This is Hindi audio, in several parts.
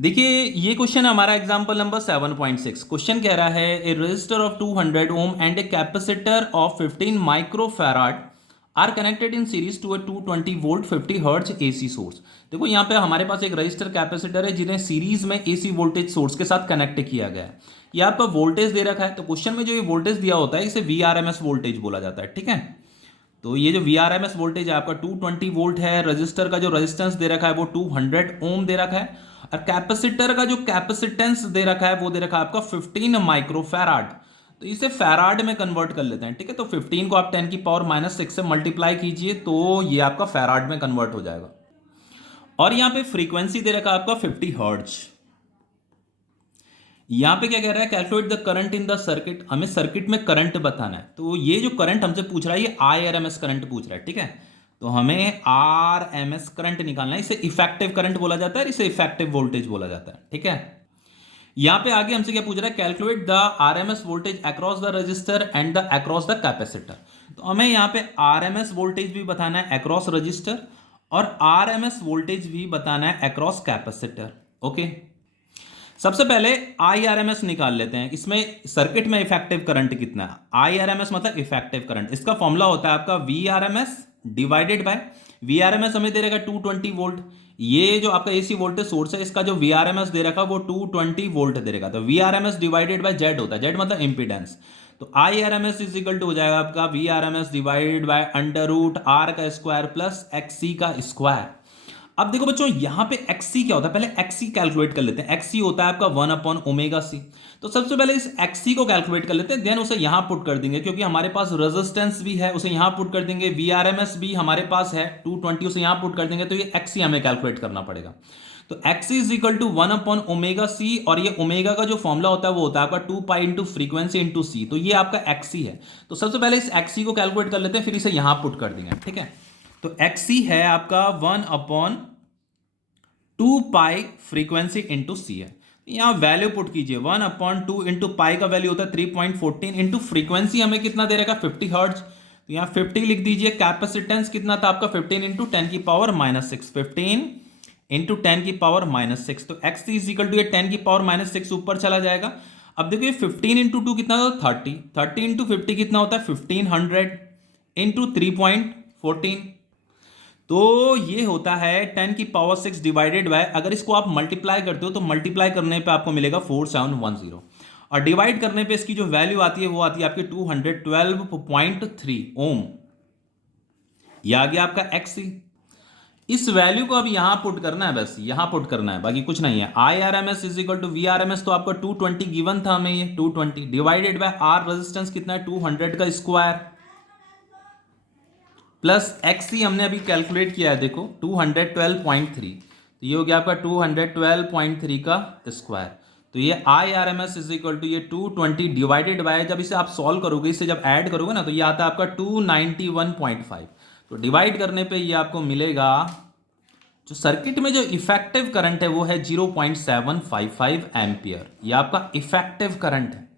देखिए ये क्वेश्चन हमारा एग्जांपल नंबर 7.6। क्वेश्चन कह रहा है a resistor of 200 ohm and a capacitor of 15 microfarad are connected in series to a 220 volt 50 hertz AC source. देखो यहाँ पे हमारे पास एक रजिस्टर कैपेसिटर है जिन्हें सीरीज में एसी वोल्टेज सोर्स के साथ कनेक्ट किया गया है। ये आपका वोल्टेज दे रखा है, तो क्वेश्चन में जो ये वोल्टेज दिया होता है इसे वीआरएमएस वोल्टेज बोला जाता है। ठीक है, तो ये जो वीआरएमएस वोल्टेज है आपका 220 वोल्ट है। रजिस्टर का जो रेजिस्टेंस दे रखा है वो 200 ओम दे रखा है, और कैपेसिटर का जो कैपेसिटेंस दे रखा है वो दे रखा है आपका 15 माइक्रोफैराड। तो इसे फैराड में कन्वर्ट कर लेते हैं। ठीक है, तो 15 को आप 10 की पावर -6 से मल्टीप्लाई कीजिए तो ये आपका फैराड में कन्वर्ट हो जाएगा। और यहां पे फ्रीक्वेंसी दे रखा है आपका 50 हर्ट्ज। यहां पे क्या कह रहा है, calculate the current in the circuit. हमें सर्किट में करंट बताना है, तो ये जो करंट हमसे पूछ रहा है ये आईआरएमएस करंट पूछ रहा है। ठीक है, तो हमें आरएमएस करंट निकालना है। इसे इफेक्टिव करंट बोला जाता है, इसे इफेक्टिव वोल्टेज बोला जाता है। ठीक है, यहां पे आगे हमसे क्या पूछ रहा है, calculate the RMS voltage across the register and the across the capacitor. तो हमें यहां पे आरएमएस वोल्टेज भी बताना है अक्रॉस रजिस्टर, और आरएमएस वोल्टेज भी बताना है अक्रॉस कैपेसिटर। ओके, सबसे पहले आईआरएमएस निकाल लेते हैं। इसमें सर्किट में इफेक्टिव करंट कितना है, आईआरएमएस मतलब इफेक्टिव करंट। इसका फॉर्मूला होता है आपका वीआरएमएस डिवाइडेड बाय, वीआरएमएस हमें दे रखा 220 वोल्ट। ये जो आपका एसी वोल्टेज सोर्स है इसका जो वीआरएमएस दे रखा वो 220 वोल्ट दे रखा। तो वीआरएमएस डिवाइडेड बाय जेड होता है, जेड मतलब इंपीडेंस। तो आईआरएमएस इज इक्वल टू हो जाएगा आपका VRMS divided by under root R का स्क्वायर प्लस एक्सी का स्क्वायर। अब देखो बच्चों यहां पे एक्सी क्या होता है, पहले एक्सी कैलकुलेट कर लेते हैं। एक्सी होता है आपका 1/ओमेगा सी। तो सबसे पहले इस एक्सी को कैलकुलेट कर लेते हैं, देन उसे यहां पुट कर देंगे क्योंकि हमारे पास रेजिस्टेंस भी है, उसे यहां पुट कर देंगे। वीआरएमएस भी हमारे पास है 220, उसे यहां पुट कर देंगे। तो ये एक्सी हमें कैलकुलेट करना पड़ेगा। तो एक्सी इज इक्वल टू 1/ओमेगा सी, और ये ओमेगा का जो फॉर्मूला होता है वो होता है आपका 2 पाई इंटू फ्रीक्वेंसी इंटू सी। तो ये आपका एक्सी है। तो सबसे पहले इस एक्सी को कैलकुलेट कर लेते हैं, फिर इसे यहां पुट कर देंगे। ठीक है, तो एक्सी है आपका 1/2 पाई फ्रीक्वेंसी इंटू सी है। यहां वैल्यू पुट कीजिए, 1/2 इंटू पाई का वैल्यू होता है 3.14 इंटू फ्रीक्वेंसी हमें कितना दे रहेगा 50 हर्ट्ज। तो यहां 50 लिख दीजिए। कैपेसिटेंस कितना था आपका 15 इंटू 10 की पावर -6, 15 इंटू 10 की पावर -6। तो एक्स इज इक्वल टू ये 10 की पावर -6 ऊपर चला जाएगा। अब देखो ये 15 इंटू 2 कितना होता है 30, 30 इंटू 50 कितना होता है 1500 इंटू 3.14। तो ये होता है 10 की पावर 6 डिवाइडेड बाय, अगर इसको आप मल्टीप्लाई करते हो तो मल्टीप्लाई करने पे आपको मिलेगा 4710, और डिवाइड करने पे इसकी जो वैल्यू आती है वो आती है आपकी 212.3 ओम। ये आ गया आपका एक्सी। इस वैल्यू को अब यहां पुट करना है, बस यहां पुट करना है, बाकी कुछ नहीं है। I R M S is equal to V R M S, तो आपका 220 गिवन था हमें, ये 220 डिवाइडेड बाय आर रेजिस्टेंस कितना है 200 का स्क्वायर प्लस एक्सी हमने अभी कैलकुलेट किया है देखो 212.3। तो ये हो गया आपका 212.3 का स्क्वायर। तो ये I R M S is equal to ये 220 डिवाइडेड बाय, जब इसे आप सॉल्व करोगे, इसे जब ऐड करोगे ना तो ये आता है आपका 291.5। तो डिवाइड करने पे ये आपको मिलेगा, जो सर्किट में जो इफेक्टिव करंट है वो है 0.755 एम्पियर। ये आपका इफेक्टिव करंट है।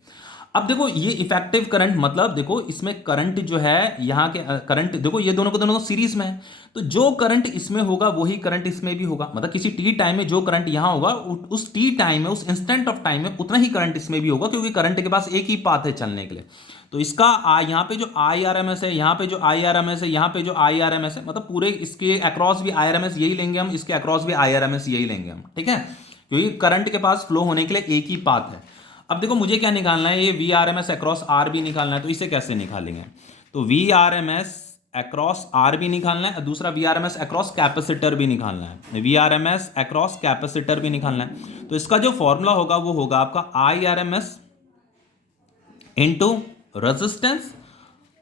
अब देखो ये इफेक्टिव करंट मतलब देखो इसमें करंट जो है यहाँ के करंट देखो ये दोनों को दोनों सीरीज में है, तो जो करंट इसमें होगा वही करंट इसमें भी होगा। मतलब किसी टी टाइम में जो करंट यहाँ होगा उस टी टाइम में, उस इंस्टेंट ऑफ टाइम में उतना ही करंट इसमें भी होगा, क्योंकि करंट के पास एक ही पाथ है चलने के लिए। तो इसका यहाँ पे जो आई आर एम एस है, यहाँ पे जो आई आर एम एस है, यहाँ पे जो आई आर एम एस है, मतलब पूरे इसके अक्रॉस भी आई आर एम एस यही लेंगे हम, इसके अक्रॉस भी आई आर एम एस यही लेंगे हम। ठीक है, क्योंकि करंट के पास फ्लो होने के लिए एक ही पाथ है। अब देखो मुझे क्या निकालना है, ये V R M S across R B निकालना है। तो इसे कैसे निकालेंगे, तो V R M S across R B निकालना है, और दूसरा V R M S across capacitor भी निकालना है। V R M S across capacitor भी निकालना है। तो इसका जो फॉर्मूला होगा वो होगा आपका I R M S into resistance,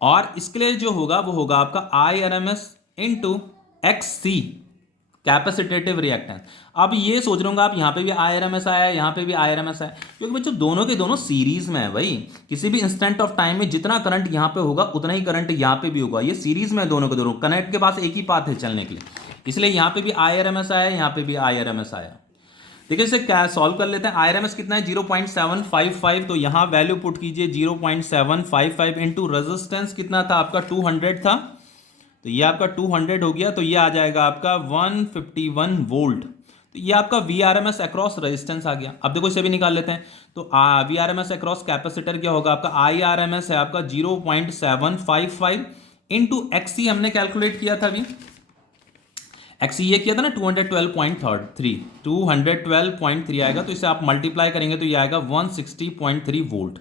और इसके लिए जो होगा वो होगा आपका I R M S into X C capacitive reactance. अब ये सोच रहे होंगे आप, यहाँ पे भी आई आर एम एस आया है, यहाँ पे भी आई आर एम एस आया है, क्योंकि बच्चों दोनों के दोनों सीरीज में है भाई। किसी भी इंस्टेंट ऑफ टाइम में जितना करंट यहाँ पे होगा उतना ही करंट यहाँ पे भी होगा। ये सीरीज में है दोनों के दोनों, कनेक्ट के पास एक ही पाथ है चलने के लिए, इसलिए यहाँ पे भी आई आर एम एस आया, यहाँ पे भी आई आर एम एस आया। देखिए इसे क्या सॉल्व कर लेते हैं। आई आर एम एस कितना है 0.755, तो यहाँ वैल्यू पुट कीजिए 0.755 इंटू रेजिस्टेंस कितना था आपका 200 था, तो ये आपका 200 हो गया, तो ये आ जाएगा आपका 151 वोल्ट। तो ये आपका V R M S across resistance आ गया। अब देखो इसे भी निकाल लेते हैं। तो V R M S across capacitor क्या होगा आपका, आई आर एम एस है आपका 0.755 इंटू एक्सी हमने कैलकुलेट किया था अभी, एक्सी ये किया था ना 212.3 आएगा, तो इसे आप मल्टीप्लाई करेंगे तो ये आएगा 160.3 वोल्ट।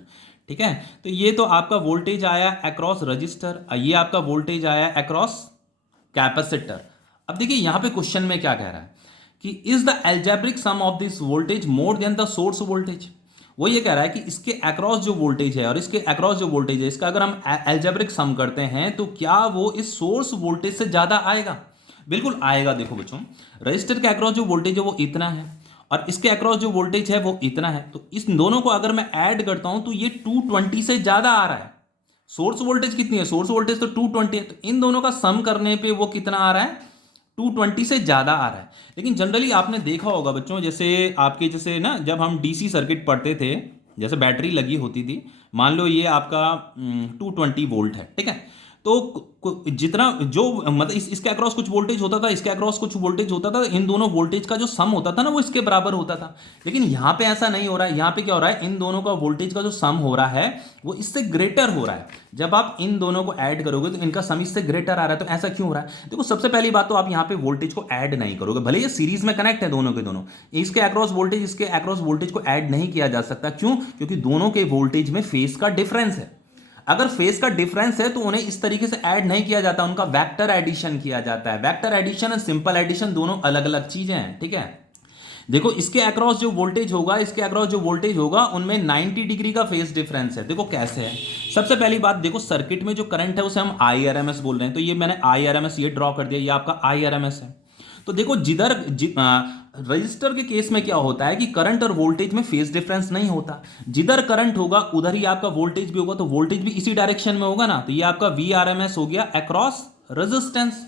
ठीक है, तो ये तो आपका वोल्टेज आया अक्रॉस रजिस्टर, ये आपका वोल्टेज आया अक्रॉस कैपेसिटर। अब देखिए यहां पे क्वेश्चन में क्या कह रहा है कि is the algebraic sum of this voltage more than the source voltage. वो ये कह रहा है कि इसके अक्रॉस जो वोल्टेज है और इसके अक्रॉस जो वोल्टेज है, इसका अगर हम एल्जेब्रिक सम करते हैं तो क्या वो इस सोर्स वोल्टेज से ज्यादा आएगा। बिल्कुल आएगा। देखो बच्चों, रजिस्टर के अक्रॉस जो वोल्टेज है वो इतना है और इसके अक्रॉस जो वोल्टेज है वो इतना है, तो इस दोनों को अगर मैं ऐड करता हूं तो ये 220 से ज्यादा आ रहा है। सोर्स वोल्टेज कितनी है, सोर्स वोल्टेज तो 220 है, तो इन दोनों का सम करने पे वो कितना आ रहा है, 220 से ज्यादा आ रहा है। लेकिन जनरली आपने देखा होगा बच्चों, जैसे आपके जैसे ना जब हम डीसी सर्किट पढ़ते थे, जैसे बैटरी लगी होती थी, मान लो ये आपका 220 वोल्ट है, ठीक है, तो जितना जो मतलब इसके अक्रॉस कुछ वोल्टेज होता था, इसके अक्रॉस कुछ वोल्टेज होता था, इन दोनों वोल्टेज का जो सम होता था ना वो इसके बराबर होता था। लेकिन यहां पे ऐसा नहीं हो रहा है। यहां पे क्या हो रहा है, इन दोनों का वोल्टेज का जो सम हो रहा है वो इससे ग्रेटर हो रहा है। जब आप इन दोनों को ऐड करोगे तो इनका सम इससे ग्रेटर आ रहा है। तो ऐसा क्यों हो रहा है, देखो सबसे पहली बात तो आप यहां पे वोल्टेज को ऐड नहीं करोगे, भले ये सीरीज में कनेक्ट है दोनों के दोनों, इसके अक्रॉस वोल्टेज इसके अक्रॉस वोल्टेज को ऐड नहीं किया जा सकता। क्यों, क्योंकि दोनों के वोल्टेज में फेस का डिफरेंस है। अगर फेस का डिफरेंस है तो उन्हें इस तरीके से ऐड नहीं किया जाता, उनका वेक्टर एडिशन किया जाता है। वेक्टर एडिशन और सिंपल एडिशन दोनों अलग अलग चीजें हैं। ठीक है, देखो इसके अक्रॉस जो वोल्टेज होगा, इसके अक्रॉस जो वोल्टेज होगा, उनमें 90 डिग्री का फेस डिफरेंस है। देखो कैसे है, सबसे पहली बात देखो सर्किट में जो करंट है उसे हम आई आर एम एस बोल रहे हैं, तो ये मैंने आई आर एम एस ये ड्रॉ कर दिया, ये आपका आई आर एम एस है। तो देखो जिधर रजिस्टर के केस में क्या होता है कि करंट और वोल्टेज में फेज डिफरेंस नहीं होता, जिधर करंट होगा उधर ही आपका वोल्टेज भी होगा, तो वोल्टेज भी इसी डायरेक्शन में होगा ना। तो ये आपका वी आर एम एस हो गया अक्रॉस रेजिस्टेंस।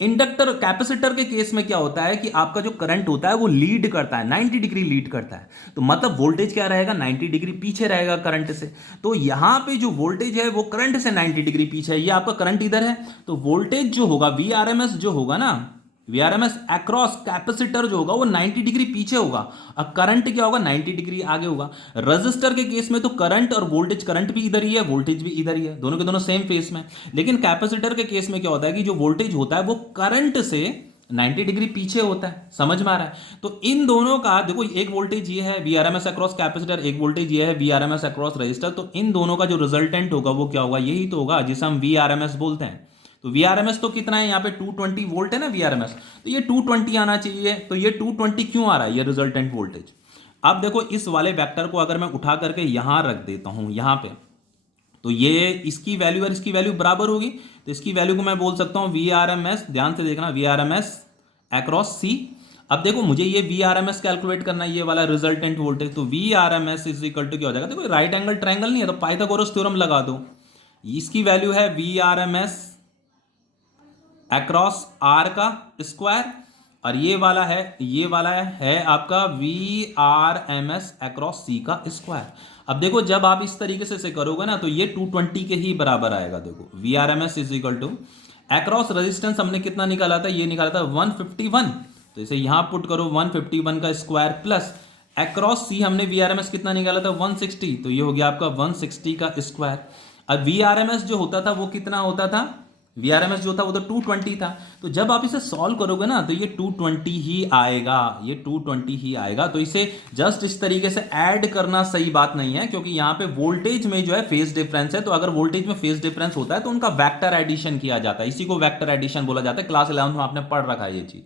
इंडक्टर कैपेसिटर के केस में क्या होता है कि आपका जो करंट होता है वो लीड करता है, 90 डिग्री लीड करता है, तो मतलब वोल्टेज क्या रहेगा, 90 डिग्री पीछे रहेगा करंट से। तो यहां पे जो वोल्टेज है वो करंट से 90 डिग्री पीछे है, ये आपका करंट इधर है, तो वोल्टेज जो होगा वी आर एम एस जो होगा ना, वीआरएमएस अक्रॉस कैपेसिटर जो होगा वो 90 डिग्री पीछे होगा, अब करंट क्या होगा 90 डिग्री आगे होगा। रजिस्टर के केस में तो करंट और वोल्टेज, करंट भी इधर ही है, वोल्टेज भी इधर ही है, दोनों के दोनों सेम फेस में। लेकिन कैपेसिटर के केस में क्या होता है कि जो वोल्टेज होता है वो करंट से 90 डिग्री पीछे होता है। समझ में आ रहा है। तो इन दोनों का देखो, एक वोल्टेज ये है वीआरएमएस अक्रॉस कैपेसिटर, एक वोल्टेज ये है वीआरएमएस अक्रॉस रजिस्टर, तो इन दोनों का जो रिजल्टेंट होगा वो क्या होगा, यही तो होगा जिसे हम वीआरएमएस बोलते हैं। तो वीआरएमएस तो कितना है यहाँ पे 220 वोल्ट है ना वीआरएमएस, तो ये 220 आना चाहिए। तो ये 220 क्यों आ रहा है, ये रिजल्टेंट वोल्टेज। अब देखो इस वाले वेक्टर को अगर मैं उठा करके यहां रख देता हूं यहां पे, तो ये इसकी वैल्यू और इसकी वैल्यू बराबर होगी, तो इसकी वैल्यू को मैं बोल सकता हूं वीआरएमएस, ध्यान से देखना, वीआरएमएस अक्रॉस सी। अब देखो मुझे ये वीआरएमएस कैलकुलेट करना है, ये वाला रिजल्टेंट वोल्टेज, तो वीआरएमएस इज इक्वल टू क्या हो जाएगा, देखो राइट एंगल ट्रायंगल नहीं है तो पाइथागोरस थ्योरम लगा दो। इसकी वैल्यू है वीआरएमएस अक्रॉस आर का स्क्वायर, और ये वाला है आपका V R M S across C का स्क्वायर। अब देखो जब आप इस तरीके से करोगे ना तो ये 220 के ही बराबर आएगा। देखो V R M S is equal to across resistance हमने कितना निकाला था, ये निकाला था 151, तो इसे यहां पुट करो 151 का स्क्वायर प्लस अक्रॉस सी हमने वी आर एम एस कितना निकाला था 160, तो ये हो गया आपका 160 का स्क्वायर। अब वी आर एम एस जो होता था वो कितना होता था, वीआरएमएस जो था वो तो 220 था, तो जब आप इसे सॉल्व करोगे ना तो ये 220 ही आएगा, ये 220 ही आएगा। तो इसे जस्ट इस तरीके से ऐड करना सही बात नहीं है, क्योंकि यहाँ पे वोल्टेज में जो है फेज डिफरेंस है, तो अगर वोल्टेज में फेज डिफरेंस होता है तो उनका वेक्टर एडिशन किया जाता है, इसी को वेक्टर एडिशन बोला जाता है। क्लास 11 में आपने पढ़ रखा है ये चीज।